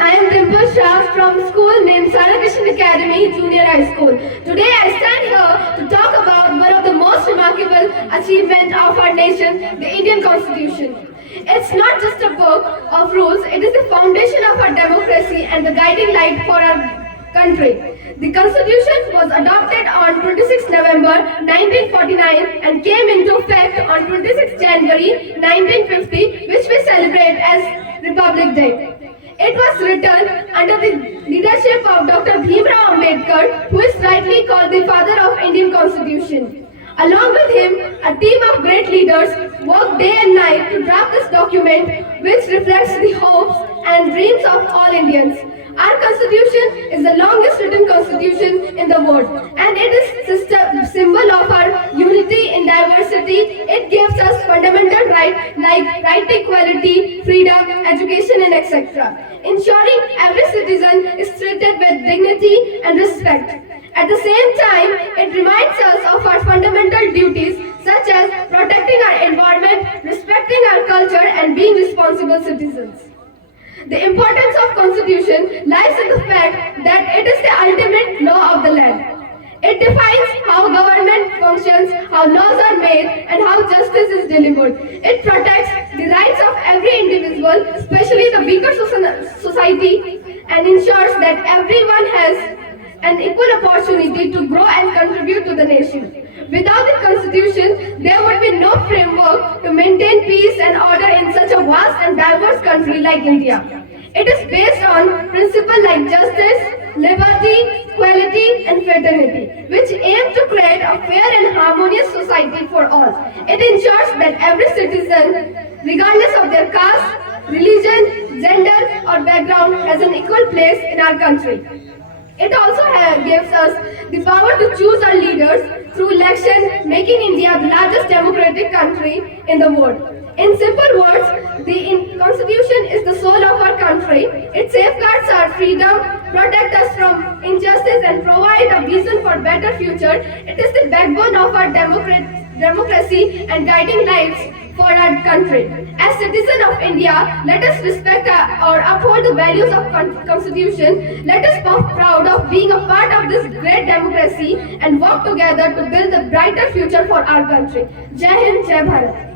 I am Dimple Shah from school named Sarakrishnan Academy Junior High School. Today I stand here to talk about one of the most remarkable achievements of our nation, the Indian Constitution. It's not just a book of rules, it is the foundation of our democracy and the guiding light for our country. The Constitution was adopted on 26 November 1949 and came into effect on 26 January 1950, which we celebrate as Republic Day. It was written under the leadership of Dr. Bhimrao Ambedkar, who is rightly called the father of Indian Constitution. Along with him, a team of great leaders worked day and night to draft this document, which reflects the hopes and dreams of all Indians. Our constitution is the longest written constitution in the world, and it is a symbol of our unity in diversity. It gives us fundamental rights like right to equality, freedom, education, and etc., ensuring every citizen is treated with dignity and respect. At the same time, it reminds us of our fundamental duties such as protecting our environment, respecting our culture, and being responsible citizens. The importance of Constitution lies in the fact that it is the ultimate law of the land. It defines how government functions, how laws are made, and how justice is delivered. It protects the rights of every individual, especially the weaker society, and ensures that everyone has an equal opportunity to grow and contribute to the nation. Without the Constitution, there would be no framework to maintain peace and order in such a vast and diverse country like India. It is based on principles like justice, liberty, equality, and fraternity, which aim to create a fair and harmonious society for all. It ensures that every citizen, regardless of their caste, religion, gender, or background, has an equal place in our country. It also gives us the power to choose our leaders through election, making India the largest democratic country in the world. In simple words, the Constitution is the soul of our country. It safeguards our freedom, protects us from injustice, and provides a vision for better future. It is the backbone of our democracy and guiding lights for our country. As citizens of India, let us respect or uphold the values of Constitution. Let us be proud of being a part of this great democracy and work together to build a brighter future for our country. Jai Hind, Jai Bharat.